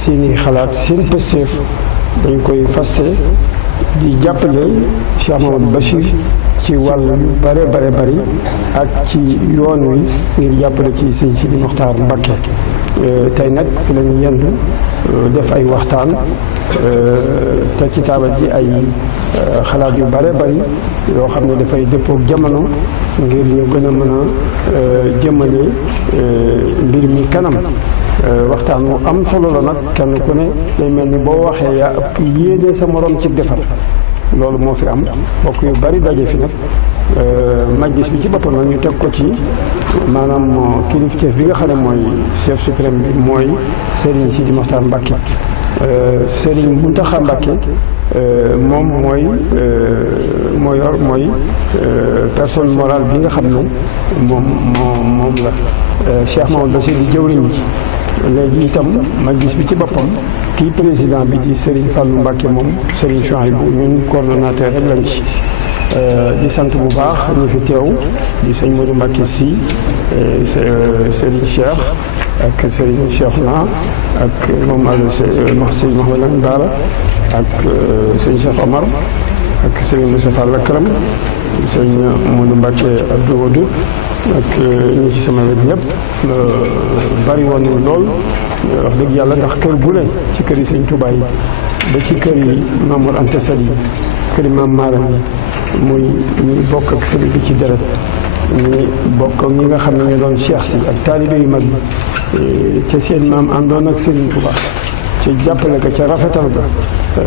seeni xalaat seen pësteef dañ koy faste di jàppale Cheikh Mamadou Bachir ci wàll yu bare bari ak ci yoon wi ngir jàppale ci sëñ Sidi Mokhtar Mbacké tey nag fi la ñu yendu def ay waxtaan te ci taabal ji ay xalaat yu bare bari yoo xam ne dafay dëppook jamono ngir ñu gën a mën a jëmale mbir mi kanam. waxtaan wu am solo la nag kenn ku ne day mel ni boo waxee yaa ëpp yéene sa morom ci defar loolu moo fi am bokk yu bari daje fi nag majlis bi ci boppam nag ñu teg ko ci maanaam kilifteef bi nga xam ne mooy chef suprême bi mooy Serigne Sidi Mokhtar Mbacké Serigne Mountakha Mbacké moom mooy personne morale bi nga xam ne moom la Cheikh Mamadou Bachir di jëwriñ ji léegi itam majlis bi ci boppam kii président bi di Serigne Fallou Mbacké moom Serigne Chouaïbou ñun coordonnateur rek lañ ci di sant bu baax ñu fi teew di sëñ Modou Mbacké si Serigne Cheikh ak Serigne Cheikhouna ak moom sëñ Mouhamed Lamine Bara ak sëñ Cheikh Omar ak Serigne Moustapha Lakram sëñ Modou Mbacké Abdou Wadud ak ñi ci sama wet ñëpp bari woon nañ lool wax dëgg yàlla ndax kër gu ne ci kër yi sëñ Touba yi ba ci kër yi Mamour Anta Sali kër yi Maam Maaram yi muy ñi bokk ak sëriñ bi ci deret ñi bokk ak ñi nga xam ne ñu doon cheikh si ak taalibe yu mag yi ca seen maam àndoon ak Sëriñ Touba ci jàppale ko ca rafetal ga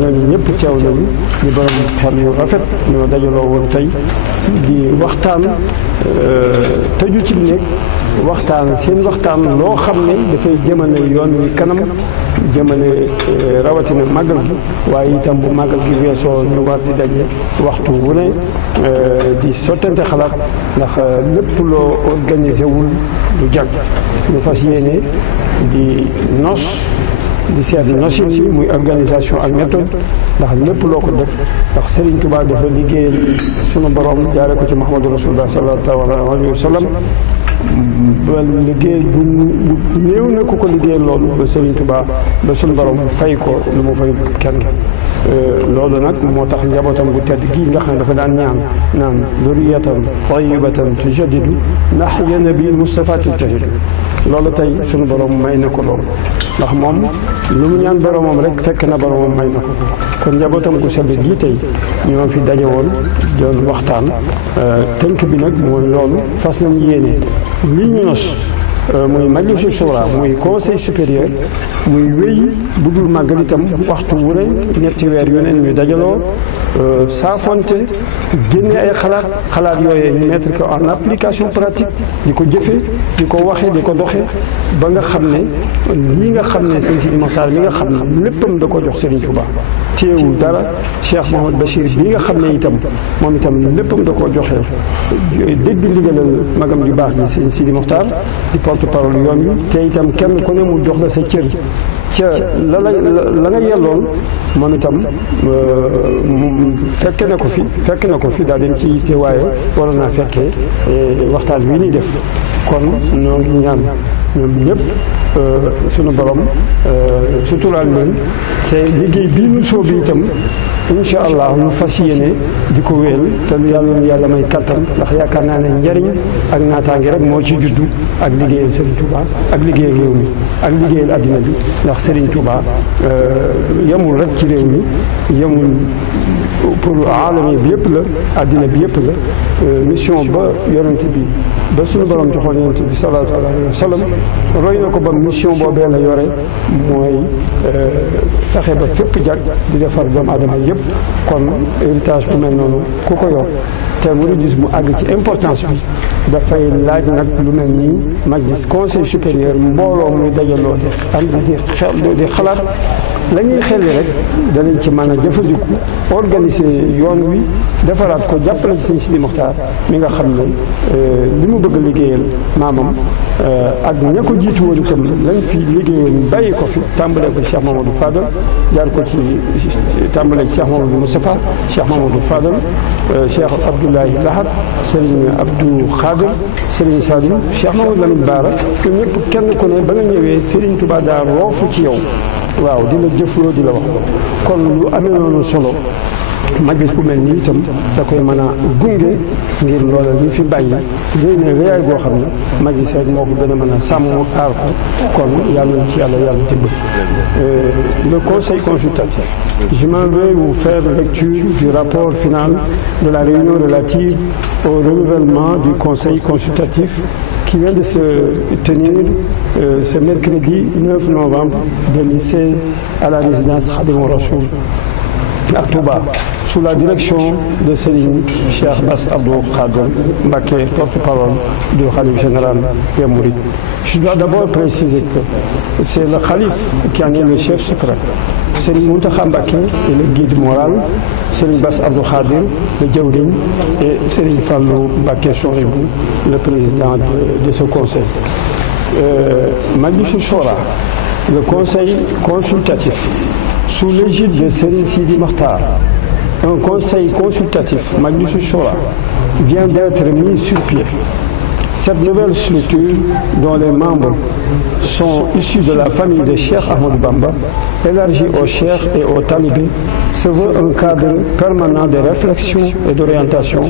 ñooñu ñëpp teew nañu ñu borom xel yu rafet ñoo dajaloo woon tey di waxtaan tëju ci néeg waxtaan seen waxtaan loo xam ne dafay jëmale yoon wi kanam jëmale rawatina màggal gi waaye itam bu màggal gi weesoo ñu war di daje waxtu wu ne di sottante xalaat ndax lépp loo organisé wul du jag ñu fas yéene di nos di seet nosin yi muy organisation ak méthode ndax lépp loo ko def ndax Serigne Touba dafa liggéeyal sunu borom jaare ko ci Muhammadu Rasulullah sallallahu alayhi wa sallam ba liggéey bu néew na ku ko liggéeyal loolu ba Serigne Touba ba sunu borom fay ko lu mu fay kenn loolu nag moo tax njabootam gu tedd gii nga xam ne dafa daan ñaan naan duriyatan tayyibatan tujaddidu nahya nabi Mustafa tajahidu loolu tey sunu borom may na ko loolu ndax moom lu mu ñaan boromam rek fekk na boromam may na ko kon njabootam gu sell gii tey ñoo fi daje woon doon waxtaan tënk bi nag mooy loolu fas nañ yéene li ñu nos muy majlisu shura muy conseil supérieur muy wéy bu dul màggal itam waxtu wu ne ñetti weer yu ne ñu dajaloo saafonte génne ay xalaat yooyee ñu mettre ko en application pratique di ko jëfe di ko waxe di ko doxe ba nga xam ne lii nga xam ne sëñ Sidi Mokhtar mi nga xam ne léppam da ko jox Serigne Touba téewul dara Cheikh Mamadou Bachir bi nga xam ne itam moom itam léppam da koo joxe dégg ndigalal magam ju baax ji sëñ Sidi Mokhtar di porte-parole yoon wi te itam kenn ku ne mu jox la sa cër ca la nga yelloon moom itam fekk na ko fi daal dem ci yitte waaye waroon naa fekkee waxtaan wi ñuy def kon ñoo ngi ñaan ñoom ñëpp sunu borom suturaal leen te liggéey bii nu sóobu itam incha allah ñu fas yéene di ko wéel te yàlla may kattan ndax yaakaar naa ne njariñ ak naataange rek moo ci juddu ak liggéeyal Serigne Touba ak liggéeyal réew mi ak liggéeyal addina bi ndax Serigne Touba yemul rek ci réew mi yemul pour aalami bi yëpp la addina bi yëpp la mission ba yonent bi ba suñu borom joxoon yonent bi sallallahu alayhi wa sallam roy na ko ba mission boobee la yore mooy fexe ba fépp jag di defar doomu aadama yëpp kon héritage bu mel noonu ku ko yor te mu gis mu àgg ci importance bi dafay laaj nag lu mel nii majlis conseil supérieur mbooloo muy dajaloo di ànd di xalaat la ñuy xelli rek danañ ci mën a jëfandiku organiser yoon wi defaraat ko jàppale ci sëñ Sidi Mokhtar mi nga xam ne li mu bëgg a liggéeyal maamam àgg ña ko jiitu woon itam lañ fi liggéeyoon bàyyi ko fi tàmbalee ko Cheikh Mamadou Fadal jaar ko ci tàmbalee ci Cheikh Mamadou Moustapha Cheikh Mamadou Fadal Cheikh Abdoulaye Lahad Serigne Abdou Khadir Serigne Salim Cheikh Mamadou Lamine Bara ñoom ñëpp kenn ku ne ba nga ñëwee Serigne Touba daa roofu ci yow waaw di la jëfloo di la wax kon lu amee noonu solo majlis bu mel nii itam da koy mën a gunge ngir loola ñu fi bàyyi réy na réyaay goo xam ne majlis rek moo ko gën a mën a sàmm aar ko kon yàlla na ci yàlla dimbali. Le conseil consultatif. Je m'en vais vous faire lecture du rapport final de la réunion relative au renouvellement du conseil consultatif qui vient de se tenir ce mercredi 9 novembre 2016 à la résidence Khadimou Rassoul à Touba, sous la direction de Serigne Cheikh Bass Abdou Khadr Mbacké, porte-parole du Khalife général des Mourides. Je dois d'abord préciser que c'est le Khalife qui en est le chef secret. Serigne Mountakha Mbacké est le guide moral, Serigne Bass Abdou Khadr le jawriñ et Serigne Fallou Mbacké Souhaïbou le président de ce conseil. Majlis Choura, le conseil consultatif sous l'égide de Serigne Sidi Mokhtar, un conseil consultatif, Majlis Choura, vient d'être mis sur pied. Cette nouvelle structure, dont les membres sont issus de la famille de Cheikh Ahmadou Bamba, élargie aux cheikhs et aux talibés, se veut un cadre permanent de réflexion et d'orientation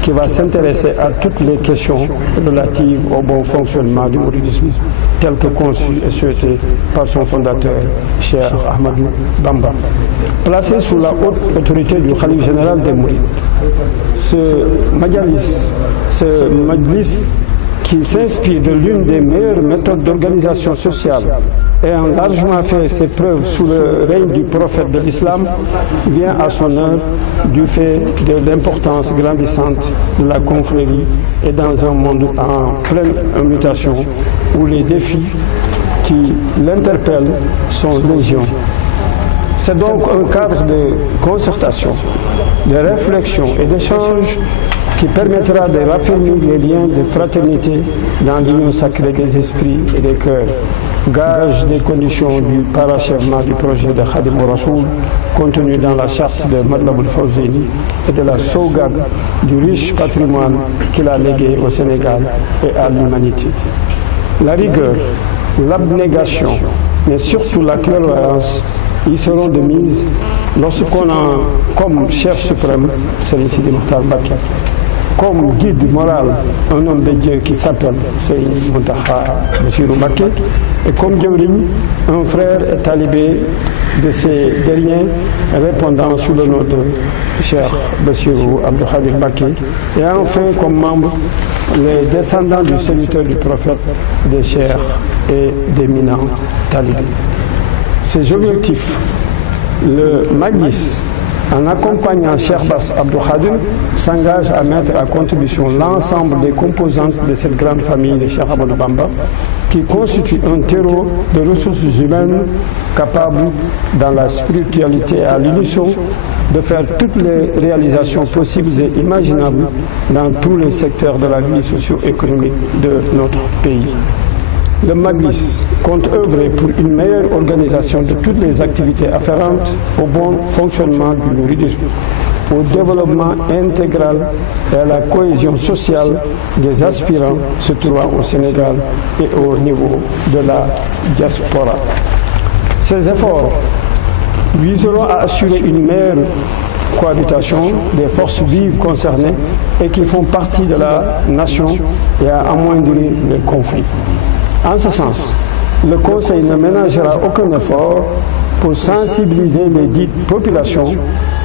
qui va s'intéresser à toutes les questions relatives au bon fonctionnement du mouridisme, tel que conçu et souhaité par son fondateur, Cheikh Ahmadou Bamba. Placé sous la haute autorité du Khalife général des Mourides, ce majlis qui s'inspire de l'une des meilleures méthodes d'organisation sociale ayant largement fait ses preuves sous le règne du prophète de l'islam, vient à son heure du fait de l'importance grandissante de la confrérie et dans un monde en pleine mutation où les défis qui l'interpellent sont légion. C'est donc un cadre de concertation, de réflexion et d'échange qui permettra de raffermir les liens de fraternité dans l'union sacrée des esprits et des cœurs, gage des conditions du parachèvement du projet de Khadimou Rassoul contenu dans la charte de Matlaboul Fawzeyni et de la sauvegarde du riche patrimoine qu'il a légué au Sénégal et à l'humanité. La rigueur, l'abnégation, mais surtout la clairvoyance y seront de mise lorsqu'on a comme chef suprême Serigne Sidi Mokhtar Mbacké, comme guide moral un homme de Dieu qui s'appelle Serigne Mountakha Bassirou Mbacké et comme jawriñ un frère et talibé de ces derniers répondant sous le nom de Cheikh Bassirou Abdou Khadir Mbacké et enfin comme membre les descendants du serviteur du prophète, des cheikhs et d'éminents talibés. Ces objectifs, le majlis, en accompagnant Cheikh Bass Abdou Khadir, s'engage à mettre à contribution l'ensemble des composantes de cette grande famille de Cheikh Ahmadou Bamba, qui constitue un terreau de ressources humaines capables, dans la spiritualité et à l'unisson, de faire toutes les réalisations possibles et imaginables dans tous les secteurs de la vie socio-économique de notre pays. Le Majlis compte œuvrer pour une meilleure organisation de toutes les activités afférentes au bon fonctionnement du mouridisme, au développement intégral et à la cohésion sociale des aspirants se trouvant au Sénégal et au niveau de la diaspora. Ces efforts viseront à assurer une meilleure cohabitation des forces vives concernées et qui font partie de la nation et à amoindrir les conflits. En ce sens, le Conseil ne ménagera aucun effort pour sensibiliser les dites populations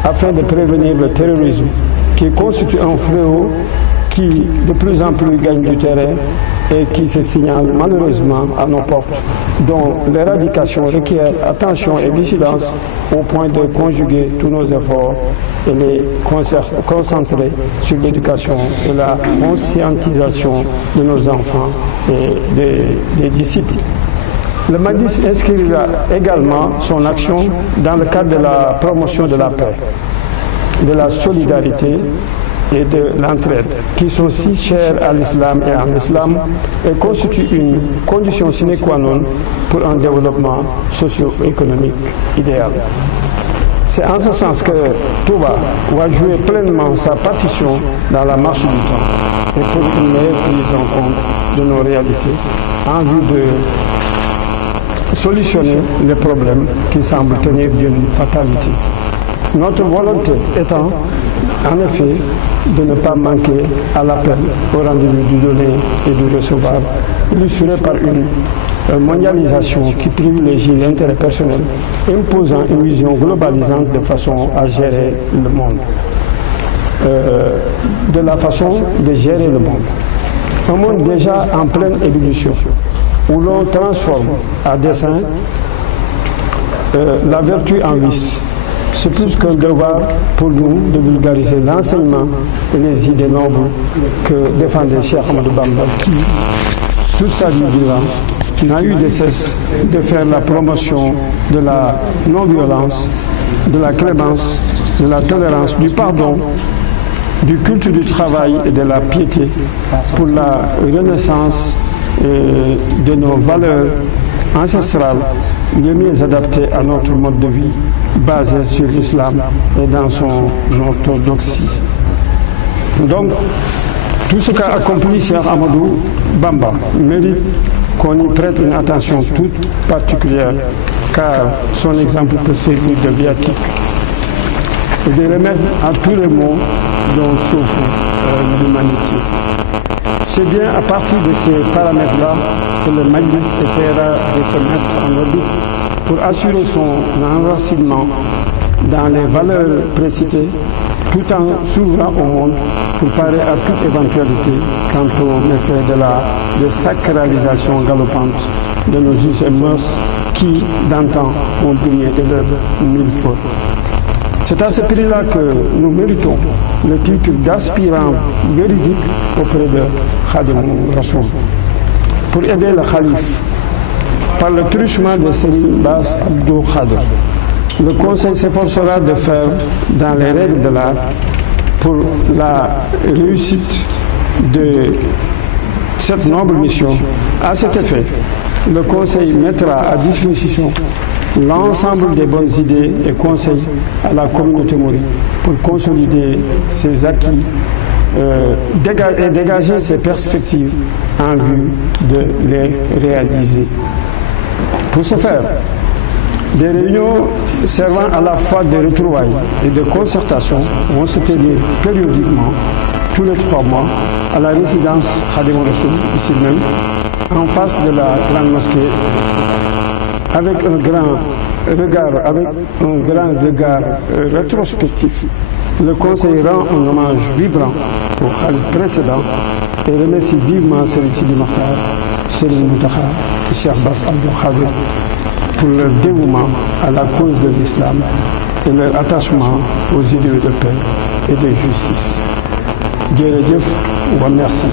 afin de prévenir le terrorisme qui constitue un fléau qui de plus en plus gagne du terrain et qui se signale malheureusement à nos portes, dont l'éradication requiert attention et vigilance au point de conjuguer tous nos efforts et les concentrer sur l'éducation et la conscientisation de nos enfants et des disciples. Le Majlis inscrira également son action dans le cadre de la promotion de la paix, de la solidarité et de l'entraide, qui sont si chers à l'islam et à l'islam, et constituent une condition sine qua non pour un développement socio-économique idéal. C'est en ce sens que Touba va jouer pleinement sa partition dans la marche du temps et pour une meilleure prise en compte de nos réalités en vue de solutionner les problèmes qui semblent tenir d'une fatalité. Notre volonté étant, en effet, de ne pas manquer à l'appel au rendez-vous du donner et du recevoir, illustré par une mondialisation qui privilégie l'intérêt personnel, imposant une vision globalisante de façon à gérer le monde. De la façon de gérer le monde. Un monde déjà en pleine ébullition, où l'on transforme à dessein la vertu en vice. C'est plus qu'un devoir pour nous de vulgariser l'enseignement et les idées nobles que défendait Cheikh Ahmadou Bamba, qui, toute sa vie durant, n'a eu de cesse de faire la promotion de la non-violence, de la clémence, de la tolérance, du pardon, du culte du travail et de la piété pour la renaissance de nos valeurs ancestrales les mieux adaptées à notre mode de vie basé sur l'islam et dans son orthodoxie. Donc, tout ce qu'a accompli Cheikh Ahmadou Bamba mérite qu'on y prête une attention toute particulière, car son exemple peut servir de viatique et de remède à tous les maux dont souffre l'humanité. C'est bien à partir de ces paramètres-là que le Majlis essaiera de se mettre en orbite pour assurer son enracinement dans les valeurs précitées, tout en s'ouvrant au monde pour parer à toute éventualité quant aux méfaits de la désacralisation galopante de nos us et mœurs qui, d'antan, ont brillé de leurs mille fautes. C'est à ce prix-là que nous méritons le titre d'aspirant véridique auprès de Khadim Rassoul. Pour aider le Khalif, par le truchement de Serigne Bass Abdou Khadr, le Conseil s'efforcera de faire dans les règles de l'art pour la réussite de cette noble mission. À cet effet, le Conseil mettra à disposition l'ensemble des bonnes idées et conseils à la communauté mouride pour consolider ses acquis et dégager ses perspectives en vue de les réaliser. Pour ce faire, des réunions servant à la fois de retrouvailles et de concertation vont se tenir périodiquement, tous les 3 mois, à la résidence Khadim Rassoul, ici même, en face de la grande mosquée, avec un grand regard rétrospectif. Le Conseil rend un hommage vibrant au Khalif précédent et remercie vivement Serigne Sidi Mokhtar, Serigne Mountakha et Cheikh Bass Abdou Khadr pour leur dévouement à la cause de l'islam et leur attachement aux idéaux de paix et de justice. Jërëjëf wa merci.